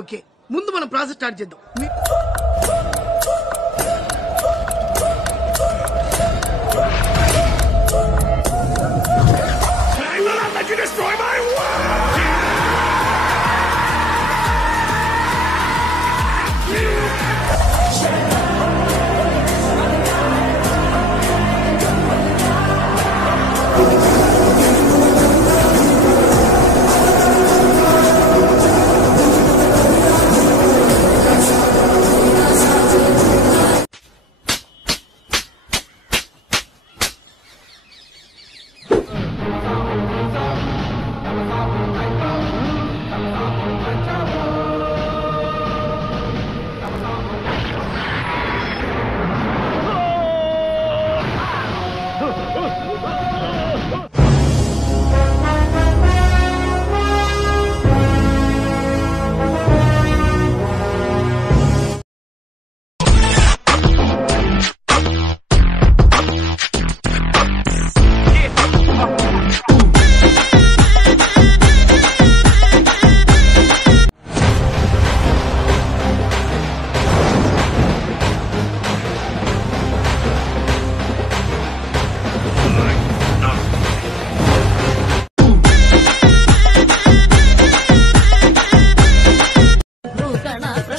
Okay ముందు మనం process start చేద్దాం.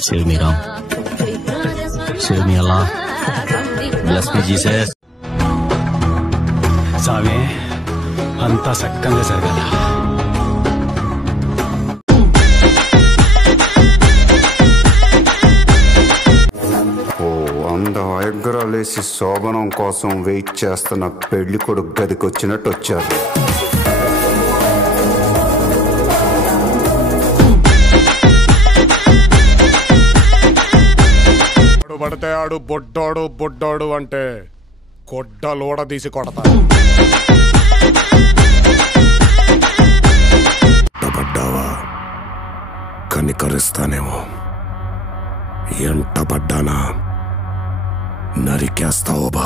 Save me, Ram. Save me, Allah. Bless me, Jesus. సామే అంతా సక్కంగా జరగాల. వంద ఎగ్గరాలేసి శోభనం కోసం వెయిట్ చేస్తున్న పెళ్లి కొడుకు గదికి వచ్చినట్టు వచ్చారు. పడితే ఆడు బొడ్డోడు బొడ్డోడు అంటే కొడ్డలోడ తీసి కొడతాడు. పడ్డావా కనికరిస్తానేమో, ఎంట పడ్డానా నరికేస్తావో బా.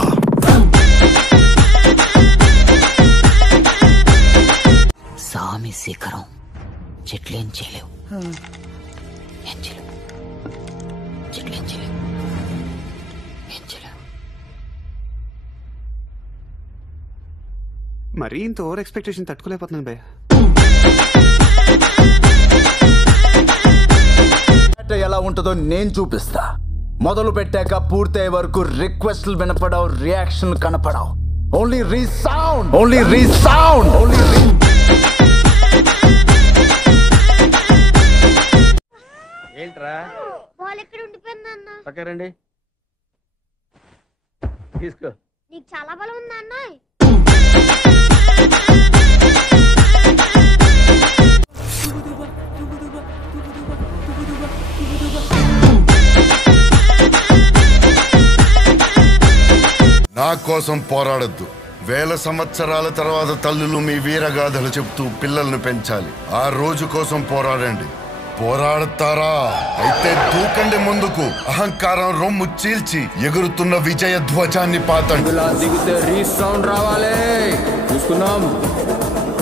సామి శిఖరం చెట్లేం చేయలేవు, ఏం చేయలేవు, చెట్లేం చేయలేవు, ఏం చేయలేవు. మరీ ఇంత ఓవర్ ఎక్స్పెక్టేషన్ తట్టుకోలేకపోతున్నాను భయ్య. ఎలా ఉంటుందో నేను చూపిస్తా. మొదలు పెట్టాక పూర్తయ్యే వరకు రిక్వెస్ట్లు వినపడవు, రియాక్షన్ కనపడవు. Only resound, only resound, only ఏంట్రా బాల్ ఎక్కడ ఉండిపోయింది అన్న? పక్కరండి తీసుకో. నీకు చాలా బలం ఉంది అన్న. నా కోసం పోరాడొద్దు. వేల సంవత్సరాల తర్వాత తల్లులు మీ వీరగాథలు చెప్తూ పిల్లల్ని పెంచాలి. ఆ రోజు కోసం పోరాడండి. పోరాడతారా? అయితే దూకండి ముందుకు. అహంకారం రొమ్ము చీల్చి ఎగురుతున్న విజయ ధ్వజాన్ని పాతండి. దిగితే రీసౌండ్ రావాలి. చూసుకున్నాం,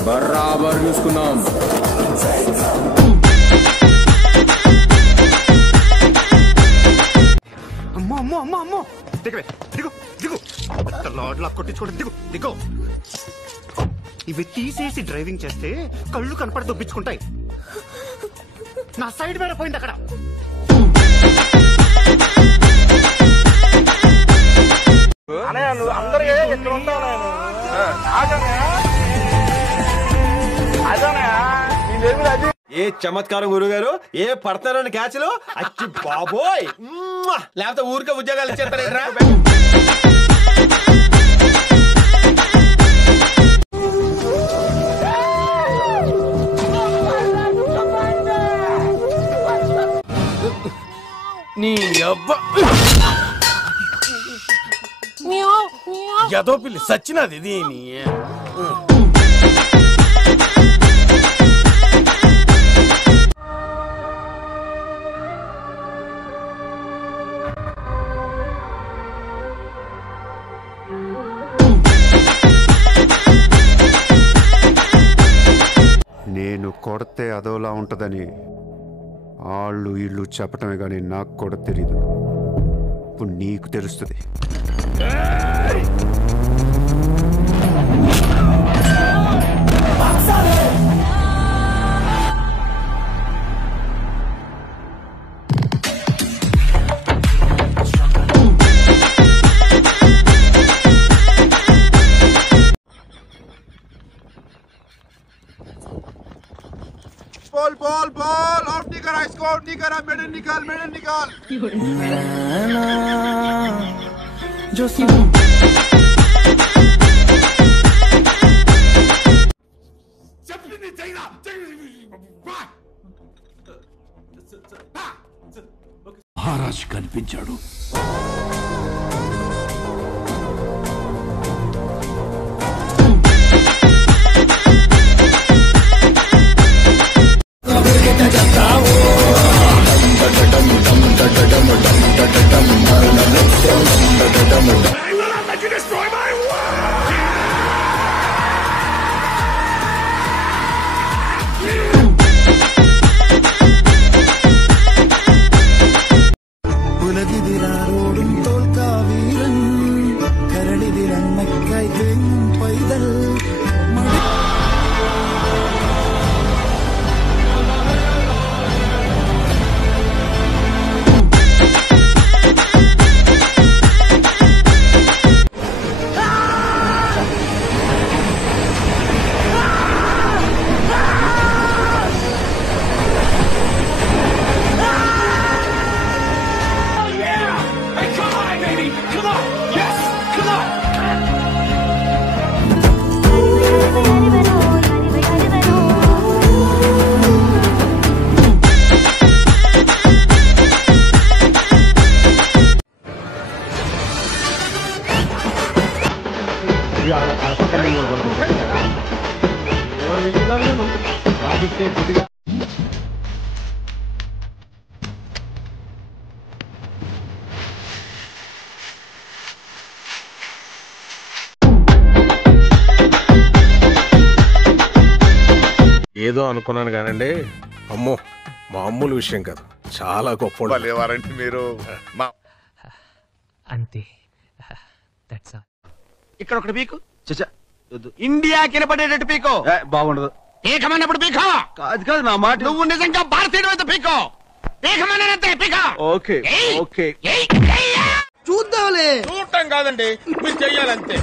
బరాబర్ చూసుకున్నాం. అమ్మో అమ్మో అమ్మో అమ్మో, దిగవే, దిగు దిగు. లాడ్లా కొట్టించుకోండి, దిగు దిగు. ఇవి తీసేసి డ్రైవింగ్ చేస్తే కళ్ళు కనపడి దొబ్బించుకుంటాయి. నా సైడ్ మీద పోయింది అక్కడ. ఏ చమత్కారం గురుగారు, ఏ పడతారని క్యాచ్లు అచ్చి బాబోయ్. లేకపోతే ఊరికే ఉద్యోగాలు ఇచ్చేస్తారా? నీ ఎదో పిల్లి సచ్చినది దీని. నేను కొడితే అదోలా ఉంటదని వాళ్ళు ఇళ్ళు చెప్పటమే కానీ నాకు కూడా తెలీదు. ఇప్పుడు నీకు తెలుస్తుంది. बॉल आउट नहीं करा, इसको आउट नहीं करा, मेडल निकाल जो మహారాజ్ కనిపించాడు. ఏదో అనుకున్నాను కానండి, అమ్మో మామూలు విషయం కాదు, చాలా గొప్ప వారంటే మీరు. అంతే. ఇక్కడ ఒకటి పీకు, ఇండియా కినపడేటట్టు పీకో. బాగుండదు. పీకమన్నప్పుడు పీకో. కాదు నా మాట. నువ్వు నిజంగా భారతీయుడు అయితే పీకో. పీకమన్నంతే పీకో. ఓకే ఓకే చూద్దాంలే. చూడటం కాదండి, మీరు చెయ్యాలంతే.